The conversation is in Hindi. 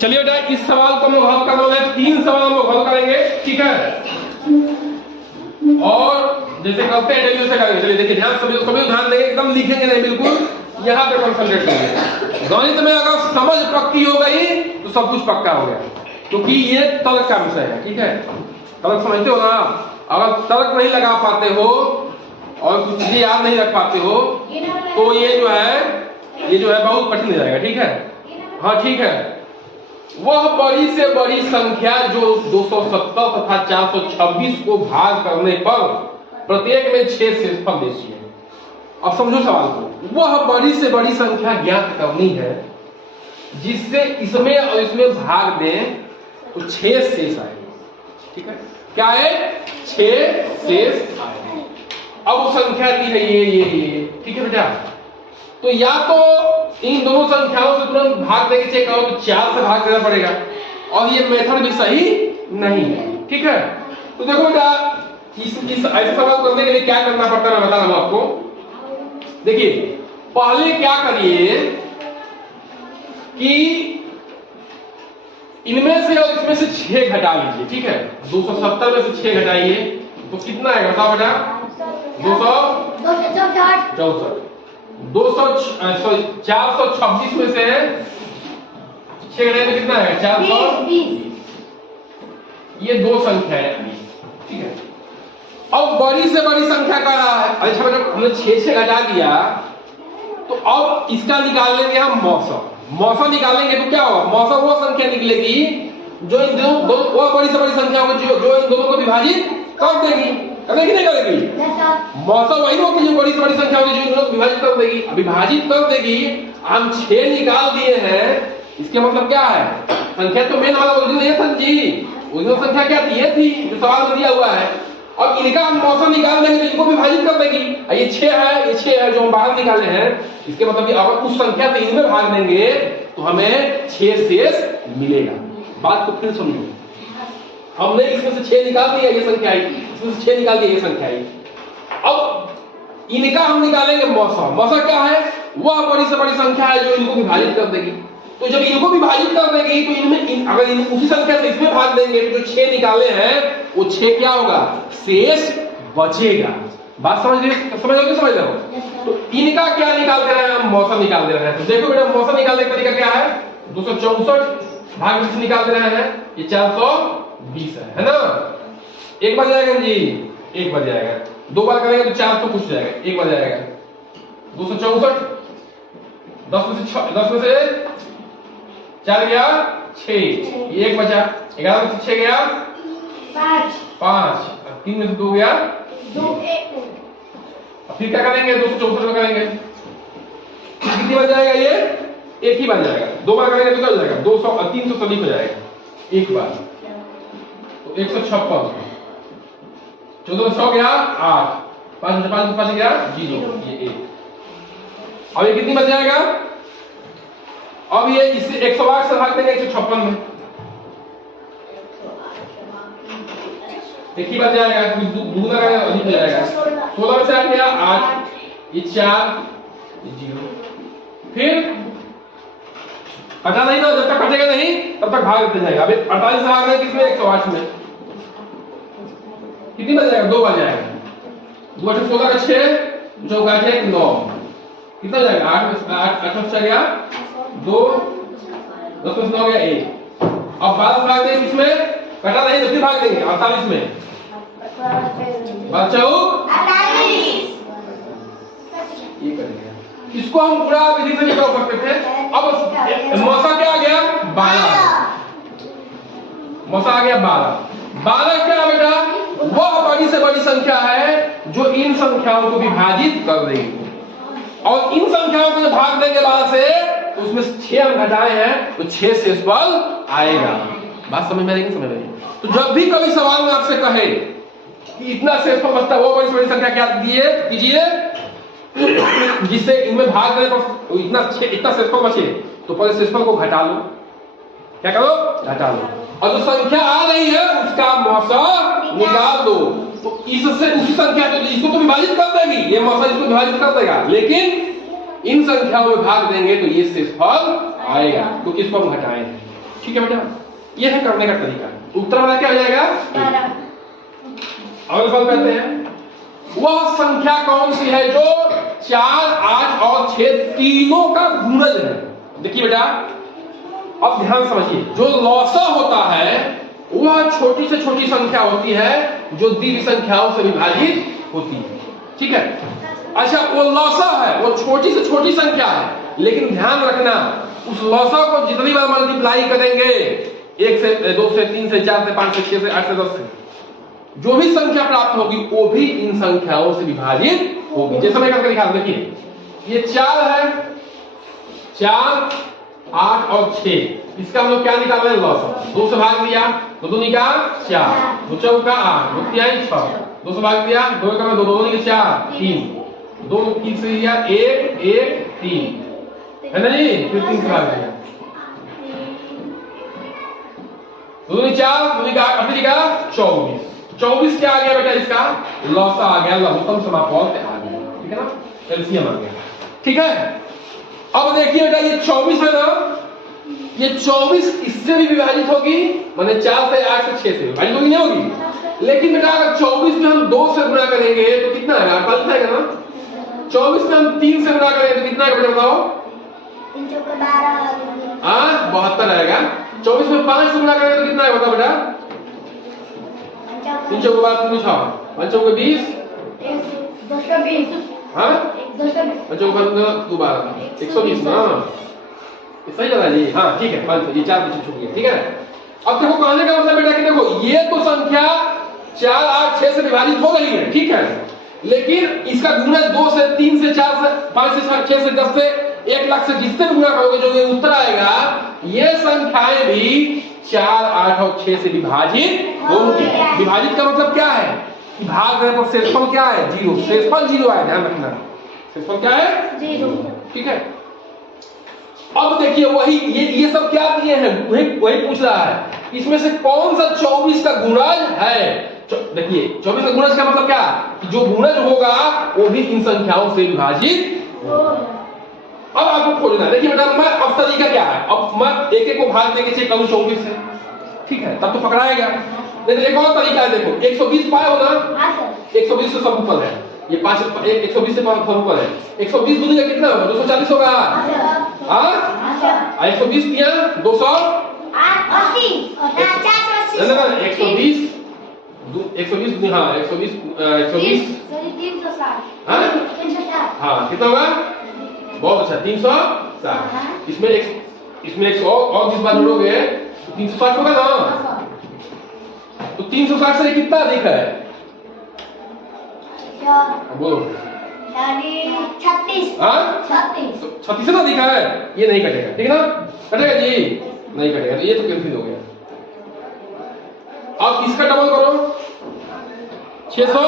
चलिए बेटा इस सवाल को हम लोग हल करने वाले हैं। 3 सवाल हम लोग हल करेंगे, ठीक है। और जैसे करते हैं डेली से करेंगे। चलिए देखिए ध्यान, सभी ध्यान देंगे, एकदम लिखेंगे नहीं, बिल्कुल यहाँ पे कंसंट्रेट करेंगे। गणित में अगर समझ पक्की हो गई तो सब कुछ पक्का हो गया, क्योंकि ये तर्क का विषय है, ठीक है। तर्क समझते हो ना? अगर तर्क नहीं लगा पाते हो और कुछ भी याद नहीं रख पाते हो तो ये जो है बहुत कठिन हो जाएगा, ठीक है। हाँ ठीक है। वह बड़ी से बड़ी संख्या जो 270 तथा 426 को भाग करने पर प्रत्येक में 6 शेषफल देती है। अब समझो सवाल को। वह बड़ी से बड़ी संख्या ज्ञात करनी है जिससे इसमें और इसमें भाग दें तो 6 शेष आएंगे, ठीक है। क्या है? 6 शेष आएंगे। अब वो संख्या दी है ये, ठीक है बेटा। तो या तो इन दोनों संख्याओं से तुरंत भाग देके चेक करो तो 4 से भाग देना पड़ेगा, और ये मेथड भी सही नहीं है, ठीक है। तो देखो बेटा इस ऐसे सवाल करने के लिए क्या करना पड़ता है मैं बता रहा हूं आपको। देखिए पहले क्या करिए कि इनमें से और इसमें से 6 घटा लीजिए, ठीक है। 270 में से 6 घटाइए तो कितना आएगा बताओ बेटा? 426 में से 6 घटाए तो कितना है? 420। ये 2 संख्या है, ठीक है। अब बड़ी से बड़ी संख्या का रहा है। अच्छा बेटा हमने 6 घटा दिया तो अब इसका निकाल लेंगे हम मौसम निकालेंगे तो क्या होगा? मौसम वो संख्या निकलेगी जो इन दोनों वो बड़ी से बड़ी संख्याओं को जो इन दोनों को विभाजित कर देगी। करेगी नहीं करेगी? मौसम वही होगी जो बड़ी से बड़ी संख्या होगी जो इन दोनों को विभाजित कर देगी। विभाजित कर देगी। हम 6 निकाल दिए हैं, इसके मतलब क्या है? संख्या तो मेन वाला ओरिजिनल ये था जी। ओरिजिनल संख्या क्या थी? ये थी जो सवाल में दिया हुआ है। अब इनका हम मौसम निकाल देंगे तो इनको विभाजित कर देगी। ये 6 है जो हम बाहर निकाले हैं। इसके मतलब कि अगर उस संख्या से इनमें भाग देंगे तो हमें 6 शेष मिलेगा। बात को फिर समझो। हमने इसमें से 6 निकाल दिया, ये संख्या आई। इसमें से 6 निकाल दिया, ये संख्या आई। अब इनका हम निकालेंगे मौसम क्या है? वह बड़ी से बड़ी संख्या है जो इनको विभाजित कर देगी। तो जब इनको विभाजित कर देगी तो इनमें अगर उसी संख्या से इसमें भाग देंगे तो जो 6 निकाले हैं वो 6 क्या होगा? शेष बचेगा। बात समझ रहे हो? तो इनका क्या निकाल दे रहे हैं हम? मौसम निकाल दे रहे हैं। तो देखो बेटा मौसम निकालने का तरीका क्या है? 264 भाग में से निकाल दे रहे हैं, ये 420 है ना। एक बार जाएगा जी, एक बार जाएगा। 2 बार करेंगे तो 400 कुछ जाएगा, एक बार जाएगा। 264 10 में से 4 गया 6, ये 1 बचा। 11 में से 6 गया 5, 3 में से 2 गया 2। अब फिर क्या करेंगे? 264 में करेंगे, कितनी बार जाएगा? ये एक ही बार जाएगा। 2 बार करेंगे तो क्या जाएगा? 200 और 300 सभी हो जाएगा एक बार। तो 156, 14 100 गया 8, 5 गया 0, ये 1। अब ये कितनी बच जाएगा? अब ये इसे 108 से भाग देंगे 156 में, एक ही बच जाएगा। दूसरा का अधिक हो जाएगा। 16 में से 8 गया 8, ये 4, ये 0। फिर हटा नहीं, तो जब तक कटेगा नहीं तब तक भाग देते जाएगा। अभी 48 से भाग रहे हैं किसमें? 108 में। कितनी बच जाएगा? 2 बच जाएगा। 2 8 16 का 6, जो का 6 9, कितना जाएगा? 8 में 8 गया 2, 10 में 9 गया 1। अब 12 भाग देंगे किसमें? कटा नहीं तो फिर भाग देंगे 48 में। बचाओ 48, ये करेंगे। इसको हम पूरा विधि से निकाल सकते थे। अब मौसा क्या आ गया? 12। मौसा आ गया 12 क्या बेटा? वह बड़ी से बड़ी संख्या है जो इन संख्याओं को विभाजित कर देगी, और इन संख्याओं को भाग देंगे 12 से तो उसमें 6 हम घटाए हैं तो 6 शेषफल आएगा। बात समझ में आएगी? समझ में? तो जब भी कभी सवाल में आपसे कहे कि इतना शेषफल बचता है, वो बड़ी से बड़ी संख्या क्या कीजिए जिससे इनमें भाग देने पर इतना शेषफल बचे तो पहले शेषफल को घटा लो। क्या करो? घटा लो। और जो संख्या आ रही है उसका मौसा निकाल दो। तो इससे उसी संख्या को इसको तो विभाजित कर देगी, ये मौसा इसको विभाजित कर देगा, लेकिन इन संख्याओं में भाग देंगे तो ये शेषफल आएगा क्योंकि इसको हम घटाए हैं। ठीक है बेटा, ये है करने का तरीका। उत्तर वाला क्या हो जाएगा? अगला सवाल कहते हैं वह संख्या कौन सी है जो 4, 8 और 6 तीनों का गुणज है। देखिए बेटा, अब ध्यान समझिए, जो लौसा होता है वह छोटी से छोटी संख्या होती है जो दीर्घ संख्याओं से विभाजित होती है। ठीक है, अच्छा वो लौसा है, वो छोटी से छोटी संख्या है, लेकिन ध्यान रखना उस लौसा को जितनी बार मल्टीप्लाई करेंगे 1 से 2 से 3 से 4 से 5 से 6 से 8 से 10 से जो भी संख्या प्राप्त होगी वो भी इन संख्याओं से विभाजित होगी। जैसे मैं करके दिखा, देखिए ये 4 है, 4, 8 और 6, इसका हम लोग क्या निकाल रहे हैं? लौसा। 2 से भाग दिया तो 2 निका 4, 2 चौका 8, 2 तिहाई 6, 2 से भाग दिया 2 का 2, 2 निका 4, 3, 2 3 से दिया 1, 1, 3 है ना जी, फिर 3 से भाग दिया 2 निका 4, 2 निका 8 निका 24, 24 क्या आ गया बेटा? इसका लौसा आ गया, लघुत्तम समापवर्त पे आ गया। ठीक है ना, एलसीएम आ गया। ठीक है, अब देखिए बेटा ये 24 है ना, ये 24 इससे भी विभाजित होगी, माने 4 से 8 से 6 से विभाजित होगी, नहीं होगी? लेकिन बेटा अगर 24 में हम 2 से गुणा करेंगे तो कितना आएगा? 48 आएगा ना। 24 में हम 3 से गुणा करेंगे तो कितना आएगा बेटा? बताओ। 3 चौका 12, हाँ 72 आएगा। 24 में 5 से गुणा करेंगे तो कितना आएगा? बताओ बेटा। 3 चौका 12, 3 6, 5 चौका 20, 10 का 20, हाँ 10 का 20, 5 चौका 12, 120 ना, सही चला जी। हाँ ठीक है, 500, ये 4 पीछे छूट गया। ठीक है, अब देखो कहने का मतलब बेटा कि देखो ये तो संख्या 4, 8, 6 से विभाजित हो रही है, ठीक है, लेकिन इसका गुणज 2 से 3 से 4 से 5 से 6 से 10 से 1 लाख से जिससे भी गुणा करोगे जो ये उत्तर आएगा, ये संख्याएं भी 4, 8 और 6 से विभाजित होंगी। विभाजित का मतलब क्या है? भाग देने पर शेषफल क्या है? 0। शेषफल 0 है, ध्यान रखना। शेषफल क्या है? 0। ठीक है, अब देखिए वही ये सब क्या दिए हैं, वही पूछ रहा है इसमें से कौन सा 24 का गुणज है। देखिए 24 का गुणज का मतलब क्या? कि जो गुणज होगा वो भी इन संख्याओं से विभाजित होगा। अब आपको खोजना है। देखिए बेटा मैं अब तरीका क्या है, अब मैं एक एक को भाग देके चेक करूं 24 से, ठीक है, तब तो पकड़ाएगा। लेकिन एक और तरीका है, देखो 120 पाए हो ना? हां सर। 120 से सब ऊपर है, ये 120 से सब ऊपर है। 120 दूनी का कितना होगा? 240 होगा। हाँ 120 दिया 200 80, 120 120 हाँ 120 360, हाँ कितना होगा? बहुत अच्छा 360। इसमें 100 और 20 बार जोड़ोगे तो 360 होगा ना। तो 360 से कितना अधिक है? बोलो। 36। हाँ 36। 36 से ना अधिक है, ये नहीं कटेगा। ठीक है ना, कटेगा जी? नहीं कटेगा, तो ये तो कैंसिल हो गया। अब इसका डबल करो 600